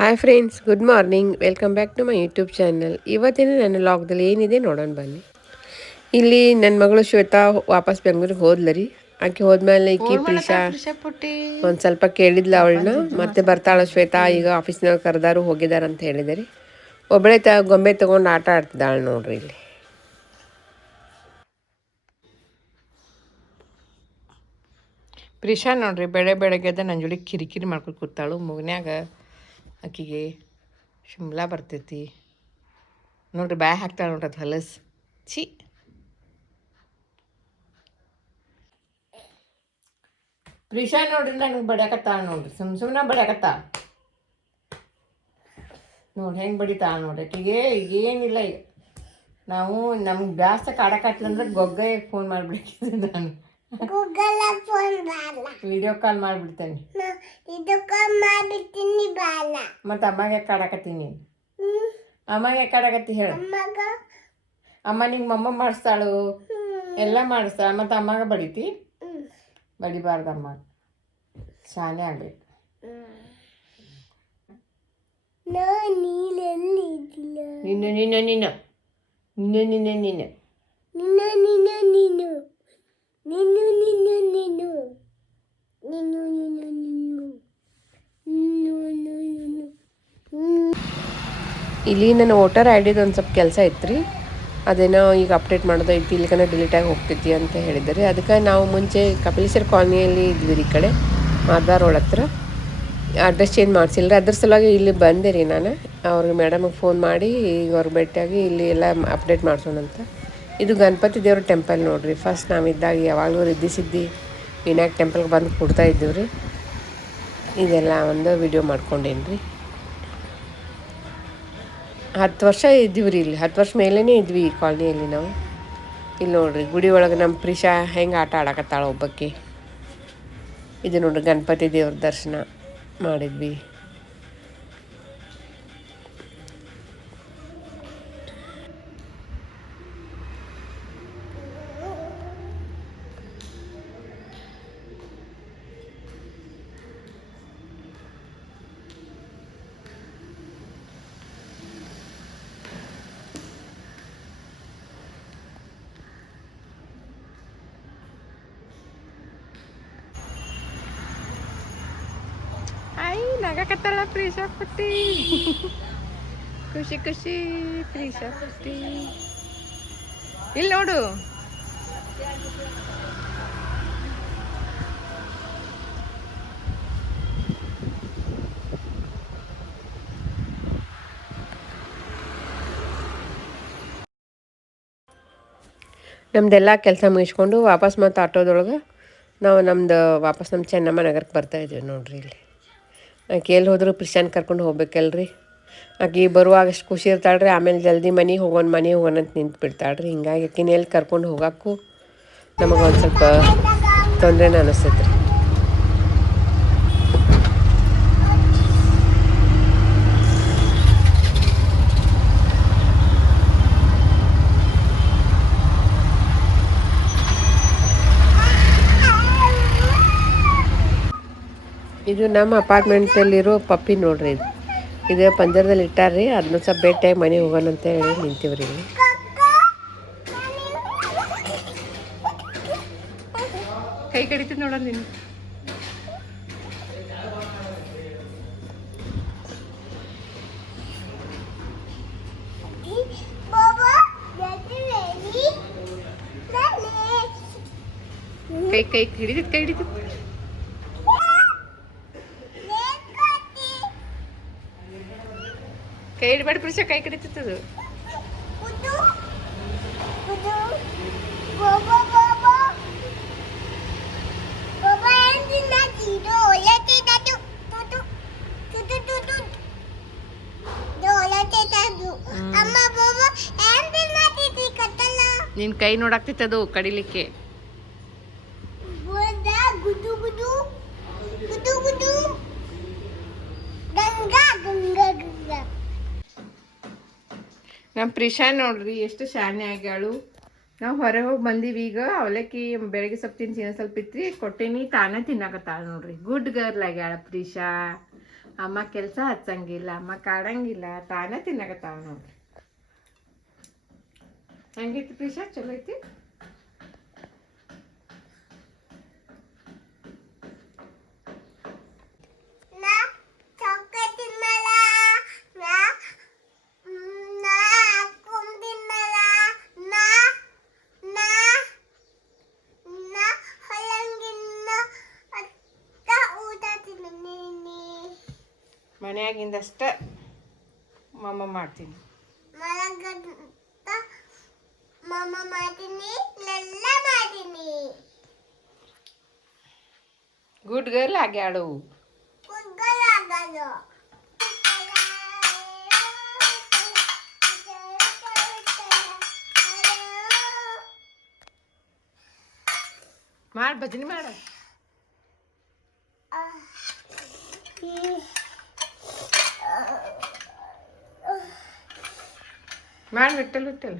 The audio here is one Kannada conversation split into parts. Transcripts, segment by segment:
Hi friends, good morning. Welcome back to my YouTube channel. ಇವತ್ತಿನ ನನ್ನ ಲಾಗ್ದಲ್ಲಿ ಏನಿದೆ ನೋಡೋಣ ಬನ್ನಿ. ಇಲ್ಲಿ ನನ್ನ ಮಗಳು ಶ್ವೇತಾ ವಾಪಸ್ ಬೆಂಗ್ಳೂರಿಗೆ ಹೋದ್ಲರಿ. ಆಕೆ ಹೋದ್ಮೇಲೆ ಈಕಿ ಪ್ರೀಶಾ ಒಂದು ಸ್ವಲ್ಪ ಕೇಳಿದ್ಲ ಅವಳನ್ನ. ಮತ್ತೆ ಬರ್ತಾಳ ಶ್ವೇತಾ, ಈಗ ಆಫೀಸ್ನಾಗ ಕರೆದಾರು ಹೋಗಿದಾರ ಅಂತ ಹೇಳಿದರಿ. ಒಬ್ಬಳೆ ಗೊಂಬೆ ತೊಗೊಂಡು ಆಟ ಆಡ್ತಿದ್ದಾಳೆ ನೋಡ್ರಿ. ಇಲ್ಲಿ ಪ್ರಿಶಾ ನೋಡ್ರಿ, ಬೆಳಗ್ಗೆ ನನ್ನ ಜೋಡಿ ಕಿರಿಕಿರಿ ಮಾಡ್ಕೊಂಡು ಕೂತಾಳು. ಮುಗನ್ಯಾಗ ಆಕಿಗೆ ಶಿಮ್ಲಾ ಬರ್ತೈತಿ ನೋಡ್ರಿ, ಬಾಯ್ ಹಾಕ್ತಾಳೆ ನೋಡ್ರಿ. ಅದು ಹೊಲಸು ಛೀ. ಪ್ರಿಶಾ ನೋಡ್ರಿ ನನಗೆ ಬಡಿಯಾಕತ್ತಾಳ ನೋಡ್ರಿ, ಸುಮ್ಮನೆ ಬಡಿಯಾಕತ್ತಾಳ ನೋಡ್ರಿ, ಹೆಂಗೆ ಬಡಿತಾಳ ನೋಡ್ರಿ. ಆಕಿಗೆ ಈಗೇನಿಲ್ಲ. ಈಗ ನಾವು ನಮ್ಗೆ ಬ್ಯಾಸ ಕಾಡಕತ್ಲಂದ್ರೆ ಗೊಗ್ಗ ಫೋನ್ ಮಾಡಿಬಿಡ್ತೀನಿ. ನಾನು ವಿಡಿಯೋ ಕಾಲ್ ಮಾಡಿಬಿಡ್ತೇನೆ. ಮತ್ತು ಅಮ್ಮಗೆ ಕಾಡಕತ್ತೀನಿ. ಅಮ್ಮಗೆ ಕಾಡಕತ್ತಿ ಹೇಳು. ಅಮ್ಮ ನಿಂಗೆ ಮಮ್ಮ ಮಾಡಿಸ್ತಾಳು, ಎಲ್ಲ ಮಾಡಿಸ್ತಾಳ. ಮತ್ತು ಅಮ್ಮಗೆ ಬಡಿತಿ. ಬಡಿಬಾರ್ದು ಅಮ್ಮ, ಶಾನೆ ಆಗ್ಬೇಕು. ನೀನು ನೀನು ನೀನು ನೀನು ನೀನು ನೀನು ಇಲ್ಲಿ ನನ್ನ ವೋಟರ್ ಐ ಡಿದು ಒಂದು ಸ್ವಲ್ಪ ಕೆಲಸ ಐತ್ರಿ. ಅದೇನೋ ಈಗ ಅಪ್ಡೇಟ್ ಮಾಡೋದು ಐತಿ, ಇಲ್ಲಿಕನ ಡಿಲೀಟಾಗಿ ಹೋಗ್ತೈತಿ ಅಂತ ಹೇಳಿದ್ದಾರೆ. ಅದಕ್ಕೆ ನಾವು ಮುಂಚೆ ಕಪಿಲೇಶ್ವರ ಕಾಲನಿಯಲ್ಲಿ ಇದ್ವಿ ರೀ, ಈ ಕಡೆ ಮಾದಾರ್ ರೋಡ್ ಹತ್ರ. ಅಡ್ರೆಸ್ ಚೇಂಜ್ ಮಾಡಿಸಿಲ್ಲ ರೀ, ಅದ್ರ ಸಲುವಾಗಿ ಇಲ್ಲಿ ಬಂದೆ ರೀ ನಾನು. ಅವ್ರಿಗೆ ಮೇಡಮಿಗೆ ಫೋನ್ ಮಾಡಿ ಈಗ ಅವ್ರಿಗೆ ಭೇಟಿಯಾಗಿ ಇಲ್ಲಿ ಎಲ್ಲ ಅಪ್ಡೇಟ್ ಮಾಡ್ಸೋಣಂತ. ಇದು ಗಣಪತಿ ದೇವ್ರ ಟೆಂಪಲ್ ನೋಡಿರಿ. ಫಸ್ಟ್ ನಾವಿದ್ದಾಗ ಯಾವಾಗಲೂ ರಿದ್ದಿ ಸಿದ್ದಿ ವಿನಾಯಕ್ ಟೆಂಪಲ್ಗೆ ಬಂದು ಕೊಡ್ತಾ ಇದ್ದೀವಿ ರೀ. ಇದೆಲ್ಲ ಒಂದು ವಿಡಿಯೋ ಮಾಡ್ಕೊಂಡೇನಿ ರೀ. 10 ವರ್ಷ ಇದ್ದೀವಿ ರೀ ಇಲ್ಲಿ. 10 ವರ್ಷ ಮೇಲೇ ಇದ್ವಿ ಈ ಕಾಲನಿಯಲ್ಲಿ ನಾವು. ಇಲ್ಲಿ ನೋಡಿರಿ, ಗುಡಿ ಒಳಗೆ ನಮ್ಮ ಪ್ರಿಶಾ ಹೆಂಗೆ ಆಟ ಆಡಕತ್ತಾಳ ಒಬ್ಬಕ್ಕೆ. ಇದು ನೋಡ್ರಿ, ಗಣಪತಿ ದೇವ್ರ ದರ್ಶನ ಮಾಡಿದ್ವಿ. ನಗಕತ್ತಲ್ಲ ಪ್ರೀಶಾ ಪುಟ್ಟಿ, ಖುಷಿ ಖುಷಿ ಪ್ರೀಶಾ ಪುಟ್ಟಿ. ಇಲ್ಲಿ ನೋಡು, ನಮ್ದೆಲ್ಲ ಕೆಲಸ ಮುಗಿಸ್ಕೊಂಡು ವಾಪಸ್ ಮತ್ತು ಆಟೋದೊಳಗೆ ನಾವು ವಾಪಸ್ ನಮ್ಮ ಚೆನ್ನಮ್ಮ ನಗರಕ್ಕೆ ಬರ್ತಾಯಿದ್ದೀವಿ ನೋಡ್ರಿ. ಇಲ್ಲಿ ಆಕೆ ಎಲ್ಲಿ ಹೋದ್ರು ಪ್ರಿಶಾನ್ ಕರ್ಕೊಂಡು ಹೋಗ್ಬೇಕಲ್ರಿ. ಆಕೆ ಬರುವಾಗ ಅಷ್ಟು ಖುಷಿ ಇರ್ತಾಳ್ರಿ, ಆಮೇಲೆ ಜಲ್ದಿ ಮನೆಗೆ ಹೋಗೋಣ ಅಂತ ನಿಂತು ಬಿಡ್ತಾಳ್ರಿ. ಹಿಂಗಾಗಿ ಆಕಿನ ಎಲ್ಲಿ ಕರ್ಕೊಂಡು ಹೋಗೋಕ್ಕೂ ನಮಗೆ ಒಂದು ಸ್ವಲ್ಪ ತೊಂದರೆನೇ ಅನ್ನಿಸ್ತೈತೆ ರೀ. ಇದು ನಮ್ಮ ಅಪಾರ್ಟ್ಮೆಂಟಲ್ಲಿರೋ ಪಪ್ಪಿ ನೋಡ್ರಿ. ಇದು ಪಂಜರದಲ್ಲಿ ಇಟ್ಟಾರ್ರಿ. ಅದನ್ನ ಸ್ವಲ್ಪ ಭೇಟಿಯಾಗಿ ಮನೆಗೆ ಹೋಗೋಣ ಅಂತ ಹೇಳಿ ನಿಂತೀವ್ರಿ. ಇಲ್ಲಿ ಕೈ ಕಡಿತದೆ ನೋಡೋಣ ನೀನು. ಕೈ ಹಿಡಿತದೆ. ಕೈ ಹಿಡಬೇಡ ಪ್ರಿಶಾ, ಕೈ ಕಡಿತದು. ನಿನ್ ಕೈ ನೋಡಾಕ್ತಿತ್ತದು ಕಡಿಲಿಕ್ಕೆ. ನಮ್ಮ ಪ್ರಿಶಾ ನೋಡ್ರಿ ಎಷ್ಟು ಶಾನೆ ಆಗ್ಯಾಳು. ನಾವು ಹೊರಗೆ ಹೋಗಿ ಬಂದೀವಿ. ಈಗ ಅವಲಕ್ಕಿ ಬೆಳಗ್ಗೆ ಸ್ವಲ್ಪ ತಿನ್ಸಿ ಸ್ವಲ್ಪ ಇತ್ರಿ ಕೊಟ್ಟೇನಿ, ತಾನೇ ತಿನ್ನಾಕತ್ತಾಳ ನೋಡ್ರಿ. ಗುಡ್ ಗರ್ಲ್ ಆಗ್ಯಾಳ ಪ್ರಿಶಾ. ಅಮ್ಮ ಕೆಲಸ ಹಚ್ಚಂಗಿಲ್ಲ, ಅಮ್ಮ ಕಾಡಂಗಿಲ್ಲ, ತಾನೇ ತಿನ್ನಕತ್ತಾವ ನೋಡ್ರಿ. ಹೆಂಗೈತಿ ಪ್ರೀಶಾ? ಚಲೋ ಐತಿ? ಮನೆಯಾಗಿಂದಷ್ಟ ಮಮ್ಮ ಮಾಡ್ತೀನಿ, ಗುಡ್ ಗರ್ಲ್ ಆಗ್ಯಾಳು. ಮಾಡ್ ಭಜನೆ ಮಾಡ. ಮಾಡಿ ಬಿಟ್ಟಲ್ ಬಿಟ್ಟಲ್.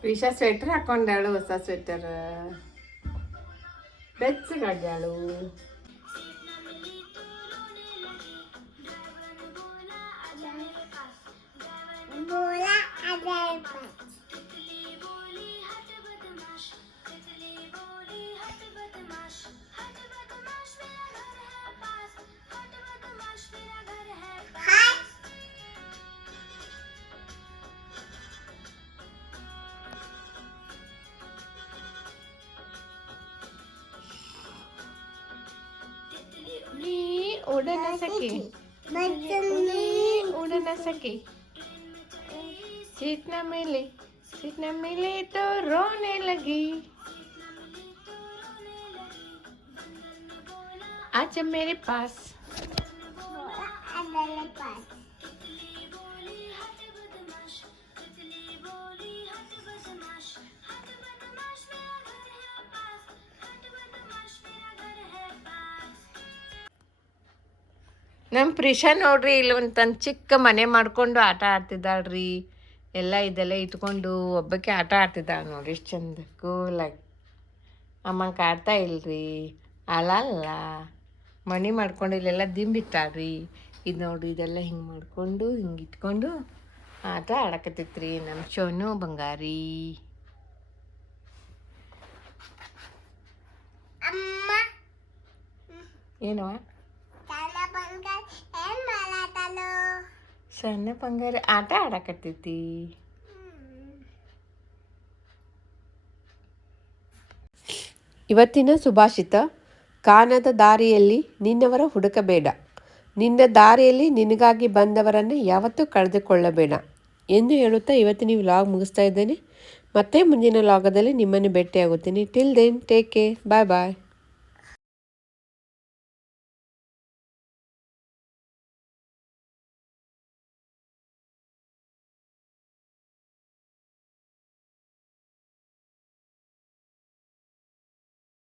ಪ್ರೀಶಾ ಸ್ವೆಟರ್ ಹಾಕೊಂಡಾಳು, ಹೊಸ ಸ್ವೆಟರ್ ಬೆಚ್ಚಗಾಡ್ಯಾಳು. उड़ न सके, उड़ न सके, सीट न मिले तो रोने लगी, आजा मेरे पास. ನಮ್ಮ ಪ್ರಿಶಾ ನೋಡ್ರಿ ಇಲ್ಲಿ ಒಂದು ತನ್ನ ಚಿಕ್ಕ ಮನೆ ಮಾಡ್ಕೊಂಡು ಆಟ ಆಡ್ತಿದ್ದಾಳ್ರಿ. ಎಲ್ಲ ಇದೆಲ್ಲ ಇಟ್ಕೊಂಡು ಒಬ್ಬಕ್ಕೆ ಆಟ ಆಡ್ತಿದ್ದಾಳೆ ನೋಡ್ರಿ, ಎಷ್ಟು ಚಂದ ಕೂಲಾಗಿ. ಅಮ್ಮಂಗೆ ಆಡ್ತಾ ಇಲ್ರಿ, ಅಲ್ಲ ಮನೆ ಮಾಡ್ಕೊಂಡು ಇಲ್ಲೆಲ್ಲ ದಿಂಬಿಟ್ಟಾಳ್ರಿ. ಇದು ನೋಡ್ರಿ, ಇದೆಲ್ಲ ಹಿಂಗೆ ಮಾಡ್ಕೊಂಡು ಹಿಂಗೆ ಇಟ್ಕೊಂಡು ಆಟ ಆಡಕತ್ತೈತ್ರಿ ನಮ್ಮ ಶೋನು ಬಂಗಾರಿ. ಏನವ ಸಣ್ಣ ಬಂಗಾರ ಆಟ ಆಡಕತ್ತೈತಿ. ಇವತ್ತಿನ ಸುಭಾಷಿತ: ಕಾಣದ ದಾರಿಯಲ್ಲಿ ನಿನ್ನವರ ಹುಡುಕಬೇಡ, ನಿನ್ನ ದಾರಿಯಲ್ಲಿ ನಿನಗಾಗಿ ಬಂದವರನ್ನು ಯಾವತ್ತೂ ಕಳೆದುಕೊಳ್ಳಬೇಡ ಎಂದು ಹೇಳುತ್ತಾ ಇವತ್ತಿನ ವ್ಲಾಗ್ ಮುಗಿಸ್ತಾ ಇದ್ದೇನೆ. ಮತ್ತೆ ಮುಂದಿನ ವ್ಲಾಗದಲ್ಲಿ ನಿಮ್ಮನ್ನು ಭೇಟಿಯಾಗುತ್ತೀನಿ. ಟಿಲ್ ದೆನ್ ಟೇಕ್ ಕೇರ್, ಬಾಯ್ ಬಾಯ್.